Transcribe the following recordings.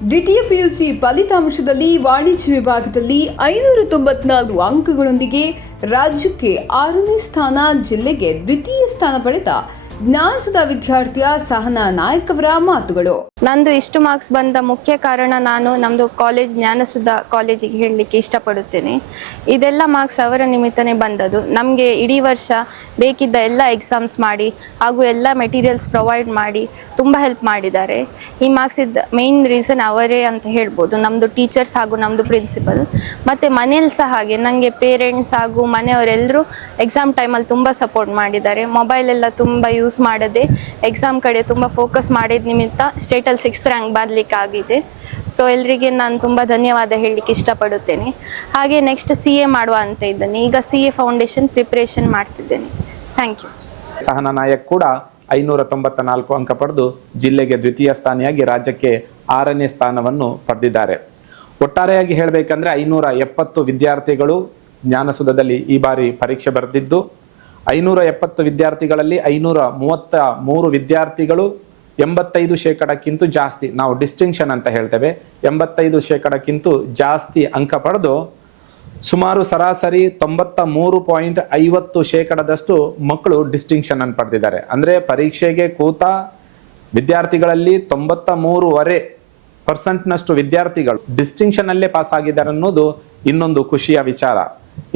ದ್ವಿತೀಯ ಪಿಯುಸಿ ಫಲಿತಾಂಶದಲ್ಲಿ ವಾಣಿಜ್ಯ ವಿಭಾಗದಲ್ಲಿ ಐನೂರ ತೊಂಬತ್ನಾಲ್ಕು ಅಂಕಗಳೊಂದಿಗೆ ರಾಜ್ಯಕ್ಕೆ ಆರನೇ ಸ್ಥಾನ, ಜಿಲ್ಲೆಗೆ ದ್ವಿತೀಯ ಸ್ಥಾನ ಪಡೆದ ಜ್ಞಾನಸುಧ ವಿದ್ಯಾರ್ಥಿಯ ಸಹನಾ ನಾಯಕ್ ಅವರ ಮಾತುಗಳು. ನಂದು ಇಷ್ಟು ಮಾರ್ಕ್ಸ್ ಬಂದ ಮುಖ್ಯ ಕಾರಣ ನಾನು ನಮ್ಮದು ಕಾಲೇಜ್ ಜ್ಞಾನಸುಧ ಕಾಲೇಜಿಗೆ ಹೇಳಲಿಕ್ಕೆ ಇಷ್ಟಪಡುತ್ತೇನೆ. ಇದೆಲ್ಲ ಮಾರ್ಕ್ಸ್ ಅವರ ನಿಮಿತ್ತನೇ ಬಂದದ್ದು. ನಮಗೆ ಇಡೀ ವರ್ಷ ಬೇಕಿದ್ದ ಎಲ್ಲ ಎಕ್ಸಾಮ್ಸ್ ಮಾಡಿ, ಹಾಗೂ ಎಲ್ಲ ಮೆಟೀರಿಯಲ್ಸ್ ಪ್ರೊವೈಡ್ ಮಾಡಿ ತುಂಬ ಹೆಲ್ಪ್ ಮಾಡಿದ್ದಾರೆ. ಈ ಮಾರ್ಕ್ಸ್ ಇದ್ದ ಮೇನ್ ರೀಸನ್ ಅವರೇ ಅಂತ ಹೇಳ್ಬೋದು. ನಮ್ಮದು ಟೀಚರ್ಸ್ ಹಾಗೂ ನಮ್ಮದು ಪ್ರಿನ್ಸಿಪಲ್ ಮತ್ತು ಮನೇಲಿ ಸಹ ಹಾಗೆ. ನನಗೆ ಪೇರೆಂಟ್ಸ್ ಹಾಗೂ ಮನೆಯವರೆಲ್ಲರೂ ಎಕ್ಸಾಮ್ ಟೈಮಲ್ಲಿ ತುಂಬ ಸಪೋರ್ಟ್ ಮಾಡಿದ್ದಾರೆ. ಮೊಬೈಲ್ ಎಲ್ಲ ತುಂಬ ಯೂಸ್ ಮಾಡದೆ ಎಕ್ಸಾಮ್ ಕಡೆ ತುಂಬ ಫೋಕಸ್ ಮಾಡಿದ ನಿಮಿತ್ತ ಸ್ಟೇಟಲ್ಲಿ ಸಿಕ್ಸ್ತ್ ರ್ಯಾಂಕ್ ಬರಲಿಕ್ಕೆ ಆಗಿದೆ ಸೊ ಎಲ್ಲರಿಗೆ ನಾನು ತುಂಬ ಧನ್ಯವಾದ ಹೇಳಲಿಕ್ಕೆ ಇಷ್ಟಪಡುತ್ತೇನೆ. ಹಾಗೆ ನೆಕ್ಸ್ಟ್ ಸಿ ಎ ಮಾಡುವ ಅಂತ ಇದ್ದೇನೆ. ಈಗ ಸಿ ಎ ಫೌಂಡೇಶನ್ ಪ್ರಿಪ್ರೇಷನ್ ಮಾಡ್ತಿದ್ದೇನೆ. ಥ್ಯಾಂಕ್ ಯು ಸಹನಾ ನಾಯಕ್ ಕೂಡ ಐನೂರ ತೊಂಬತ್ತ ನಾಲ್ಕು ಅಂಕ ಪಡೆದು ಜಿಲ್ಲೆಗೆ ದ್ವಿತೀಯ ಸ್ಥಾನಿಯಾಗಿ ರಾಜ್ಯಕ್ಕೆ ಆರನೇ ಸ್ಥಾನವನ್ನು ಪಡೆದಿದ್ದಾರೆ. ಒಟ್ಟಾರೆಯಾಗಿ ಹೇಳಬೇಕಂದ್ರೆ ಐನೂರ ಎಪ್ಪತ್ತು ವಿದ್ಯಾರ್ಥಿಗಳು ಜ್ಞಾನಸುಧದಲ್ಲಿ ಈ ಬಾರಿ ಪರೀಕ್ಷೆ ಬರೆದಿದ್ದು ಐನೂರ ಎಪ್ಪತ್ತು ವಿದ್ಯಾರ್ಥಿಗಳಲ್ಲಿ ಐನೂರ ಮೂವತ್ತ ಮೂರು ವಿದ್ಯಾರ್ಥಿಗಳು ಎಂಬತ್ತೈದು ಶೇಕಡಕ್ಕಿಂತ ಜಾಸ್ತಿ, ನಾವು ಡಿಸ್ಟಿಂಕ್ಷನ್ ಅಂತ ಹೇಳ್ತೇವೆ. ಎಂಬತ್ತೈದು ಶೇಕಡಕ್ಕಿಂತ ಜಾಸ್ತಿ ಅಂಕ ಪಡೆದು ಸುಮಾರು ಸರಾಸರಿ ತೊಂಬತ್ತ ಮೂರು ಪಾಯಿಂಟ್ ಐವತ್ತು ಶೇಕಡದಷ್ಟು ಮಕ್ಕಳು ಡಿಸ್ಟಿಂಕ್ಷನ್ ಅನ್ನು ಪಡೆದಿದ್ದಾರೆ. ಅಂದ್ರೆ ಪರೀಕ್ಷೆಗೆ ಕೂತ ವಿದ್ಯಾರ್ಥಿಗಳಲ್ಲಿ ತೊಂಬತ್ತ ಮೂರುವರೆ ಪರ್ಸೆಂಟ್ನಷ್ಟು ವಿದ್ಯಾರ್ಥಿಗಳು ಡಿಸ್ಟಿಂಕ್ಷನ್ ಅಲ್ಲೇ ಪಾಸ್ ಆಗಿದ್ದಾರೆ ಅನ್ನೋದು ಇನ್ನೊಂದು ಖುಷಿಯ ವಿಚಾರ.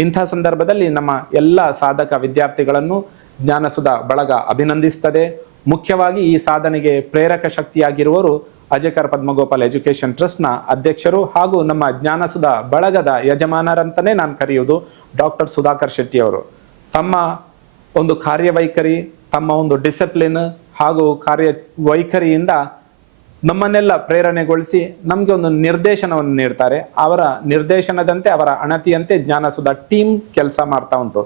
ಇಂಥ ಸಂದರ್ಭದಲ್ಲಿ ನಮ್ಮ ಎಲ್ಲ ಸಾಧಕ ವಿದ್ಯಾರ್ಥಿಗಳನ್ನು ಜ್ಞಾನಸುಧ ಬಳಗ ಅಭಿನಂದಿಸ್ತದೆ. ಮುಖ್ಯವಾಗಿ ಈ ಸಾಧನೆಗೆ ಪ್ರೇರಕ ಶಕ್ತಿಯಾಗಿರುವವರು ಅಜಯಕರ್ ಪದ್ಮಗೋಪಾಲ್ ಎಜುಕೇಶನ್ ಟ್ರಸ್ಟ್ನ ಅಧ್ಯಕ್ಷರು ಹಾಗೂ ನಮ್ಮ ಜ್ಞಾನಸುಧ ಬಳಗದ ಯಜಮಾನರಂತನೇ ನಾನು ಕರೆಯುವುದು ಡಾಕ್ಟರ್ ಸುಧಾಕರ್ ಶೆಟ್ಟಿ ಅವರು ತಮ್ಮ ಒಂದು ಕಾರ್ಯವೈಖರಿ, ತಮ್ಮ ಒಂದು ಡಿಸಿಪ್ಲಿನ್ ಹಾಗೂ ಕಾರ್ಯ ವೈಖರಿಯಿಂದ ನಮ್ಮನ್ನೆಲ್ಲ ಪ್ರೇರಣೆಗೊಳಿಸಿ ನಮಗೆ ಒಂದು ನಿರ್ದೇಶನವನ್ನು ನೀಡ್ತಾರೆ. ಅವರ ನಿರ್ದೇಶನದಂತೆ ಅವರ ಅಣತಿಯಂತೆ ಜ್ಞಾನಸುಧ ಟೀಮ್ ಕೆಲಸ ಮಾಡ್ತಾ ಉಂಟು.